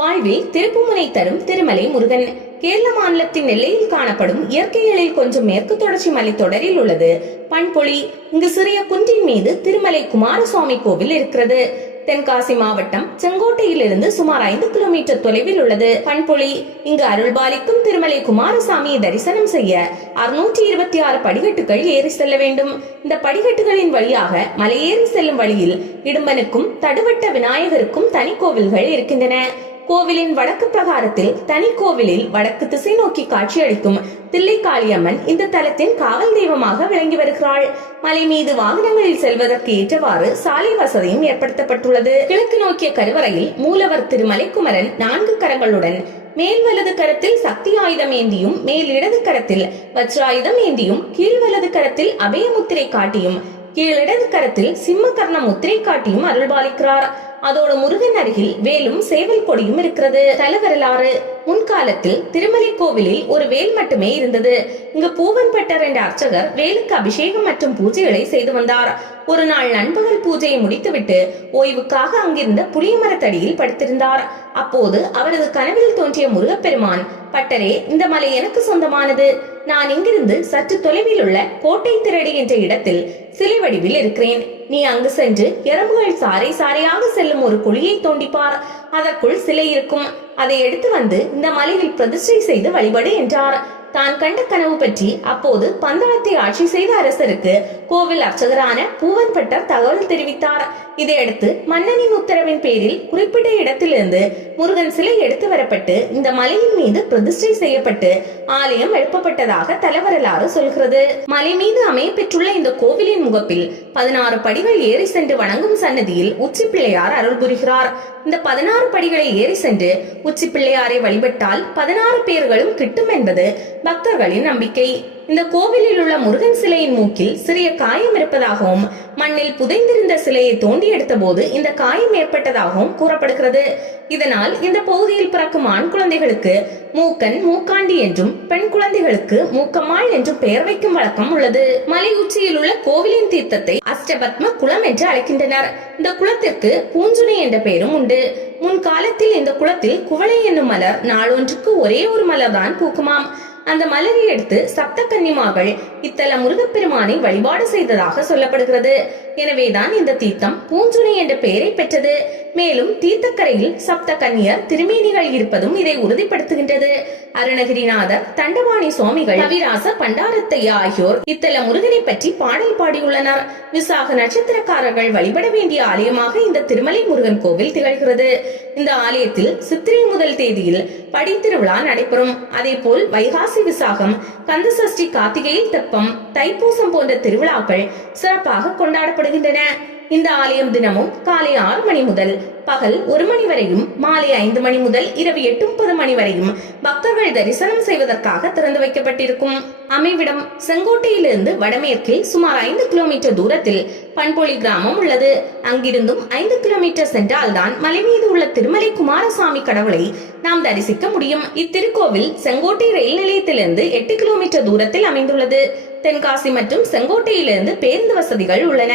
வாழ்வில் திருப்புமுனை தரும் திருமலை முருகன். கேரள மாநிலத்தின் எல்லையில் காணப்படும் இயற்கை எழில் கொஞ்சம் மேற்கு தொடர்ச்சி மலை தொடரில் உள்ளது பண்பொழி. இங்கு சிறிய குன்றின் மீது திருமலை குமாரசுவாமி கோவில் இருக்கிறது. தென்காசி மாவட்டம் செங்கோட்டையிலிருந்து சுமார் 5 கிலோமீட்டர் தொலைவில் உள்ளது பண்பொழி. இங்கு அருள்பாலிக்கும் திருமலை குமாரசாமியை தரிசனம் செய்ய 626 படிக்கட்டுகள் ஏறி செல்ல வேண்டும். இந்த படிக்கட்டுகளின் வழியாக மலையேறி செல்லும் வழியில் இடும்பனுக்கும் தடுவட்ட விநாயகருக்கும் தனி கோவில்கள் இருக்கின்றன. கோவிலின் வடக்கு பிரகாரத்தில் தனி கோவிலில் வடக்கு திசை நோக்கி காட்சியளிக்கும் தில்லைக்காளியம்மன் இந்த தலத்தின் காவல் தெய்வமாக விளங்கி வருகிறாள். மலை மீது வாகனங்களில் செல்வதற்கு ஏற்றவாறு சாலை வசதியும் ஏற்படுத்தப்பட்டுள்ளது. கிழக்கு நோக்கிய கருவறையில் மூலவர் திருமலை குமரன் 4 கரங்களுடன் மேல் வலது கரத்தில் சக்தி ஆயுதம் ஏந்தியும் மேல் இடது கரத்தில் வஜ்ராயுதம் ஏந்தியும் கீழ் வலது கரத்தில் அபயமுத்திரை காட்டியும் கீழ் இடது கரத்தில் சிம்மகர்ண முத்திரை காட்டியும் அருள்பாலிக்கிறார். அதோடு முருகன் அருகில் வேலும் சேவல் கொடியும் இருக்கிறது. தல வரலாறு: முன்காலத்தில் திருமலை கோவிலில் ஒரு வேல் மட்டுமே இருந்தது. இங்கு பூவன்பட்டர் என்ற அர்ச்சகர் வேலுக்கு அபிஷேகம் மற்றும் பூஜைகளை செய்து வந்தார். ஒரு நாள் நண்பகல் பூஜையை முடித்துவிட்டு ஓய்வுக்காக அங்கிருந்த புளிய மரத்தடியில் படுத்திருந்தார். அப்போது அவரது கனவில் தோன்றிய முருகப்பெருமான், பட்டரே, இந்த மலை எனக்கு சொந்தமானது. நான் இங்கிருந்து சற்று தொலைவில் உள்ள கோட்டை திரடி என்ற இடத்தில் சிலை வடிவில் இருக்கிறேன். நீ அங்கு சென்று எறும்புகள் சாறை சாறையாக செல்லும் ஒரு குழியை தோண்டிப்பார். அதற்குள் சிலை இருக்கும். அதை எடுத்து வந்து இந்த மலையில் பிரதிஷ்டை செய்து வழிபடு என்றார். தான் கண்ட கனவு பற்றி அப்போது பந்தளத்தை ஆட்சி செய்த அரசருக்கு கோவில் அர்ச்சகரான பூவன்பட்டர் தகவல் தெரிவித்தார். இதையடுத்து மன்னனின் உத்தரவின் பேரில் குறிப்பிட்ட இடத்திலிருந்து முருகன் சிலை எடுத்து வரப்பட்டு இந்த மலையின் மீது பிரதிஷ்டை செய்யப்பட்டு ஆலயம் எழுப்பப்பட்டதாக தலவரலாறு சொல்கிறது. மலை மீது அமைய பெற்றுள்ள இந்த கோவிலின் முகப்பில் 16 படிகள் ஏறி சென்று வணங்கும் சன்னதியில் உச்சி பிள்ளையார் அருள் புரிகிறார். இந்த 16 படிகளை ஏறி சென்று உச்சி பிள்ளையாரை வழிபட்டால் 16 பேர்களும் கிட்டும் என்பது பக்தர்களின் நம்பிக்கை. இந்த கோவிலில் உள்ள முருகன் சிலையின் மூக்கில் சிறிய காயம் இருப்பதாகவும் மண்ணில் புதைந்திருந்த சிலையை தோண்டி எடுத்த போது இந்த காயம் ஏற்பட்டதாகவும் கூறப்படுகிறது. இதனால் இந்த பகுதியில் பிறக்கும் ஆண் குழந்தைகளுக்கு மூக்கன் மூக்காண்டி என்றும் பெண் குழந்தைகளுக்கு மூக்கம்மாள் என்றும் பெயர் வைக்கும் வழக்கம் உள்ளது. மலை உச்சியில் உள்ள கோவிலின் தீர்த்தத்தை அஷ்டபத்ம குளம் என்று அழைக்கின்றனர். இந்த குளத்திற்கு பூஞ்சுனை என்ற பெயரும் உண்டு. முன்காலத்தில் இந்த குளத்தில் குவளை என்னும் மலர் நாளொன்றுக்கு ஒரே ஒரு மலர் தான் பூக்குமாம். அந்த மலரை எடுத்து சப்த கன்னிமார்கள் இத்தல முருகப்பெருமானை வழிபாடு செய்ததாக சொல்லப்படுகிறது. எனவேதான் இந்த தீர்த்தம் பூஞ்சுனை என்ற பெயரை பெற்றது. மேலும் தீர்த்தக்கரையில் சப்த கன்னியர் திருமேனிகள் இருப்பதும் இதை உறுதிப்படுத்துகின்றது. அருணகிரிநாதர், தண்டபாணி சுவாமிகள், கவிராச பண்டாரத்தையா ஆகியோர் இத்தல முருகனை பற்றி பாடல் பாடியுள்ளனர். விசாக நட்சத்திரக்காரர்கள் வழிபட வேண்டிய ஆலயமாக இந்த திருமலை முருகன் கோவில் திகழ்கிறது. இந்த ஆலயத்தில் சித்திரை முதல் தேதியில் படித்திருவிழா நடைபெறும். அதே போல் வைகாசி விசாகம், கந்தசஷ்டி, கார்த்திகையில் தெப்பம், தைப்பூசம் போன்ற திருவிழாக்கள் சிறப்பாக கொண்டாடப்படுகின்றன. இந்த ஆலயம் தினமும் காலை 6 மணி முதல் பகல் 1 மணி வரையும், மாலை 5 மணி முதல் இரவு 8:30 மணி வரையும் பக்தர்கள் தரிசனம் செய்வதற்காக திறந்து வைக்கப்பட்டிருக்கும். அமைவிடம்: செங்கோட்டையிலிருந்து வடமேற்கில் சுமார் 5 கிலோமீட்டர் தூரத்தில் பண்பொழி கிராமம் உள்ளது. அங்கிருந்தும் 5 கிலோமீட்டர் சென்றால்தான் மலை மீது உள்ள திருமலை குமாரசாமி கடவுளை நாம் தரிசிக்க முடியும். இத்திருக்கோவில் செங்கோட்டை ரயில் நிலையத்திலிருந்து 8 கிலோமீட்டர் தூரத்தில் அமைந்துள்ளது. தென்காசி மற்றும் செங்கோட்டையிலிருந்து பேருந்து வசதிகள் உள்ளன.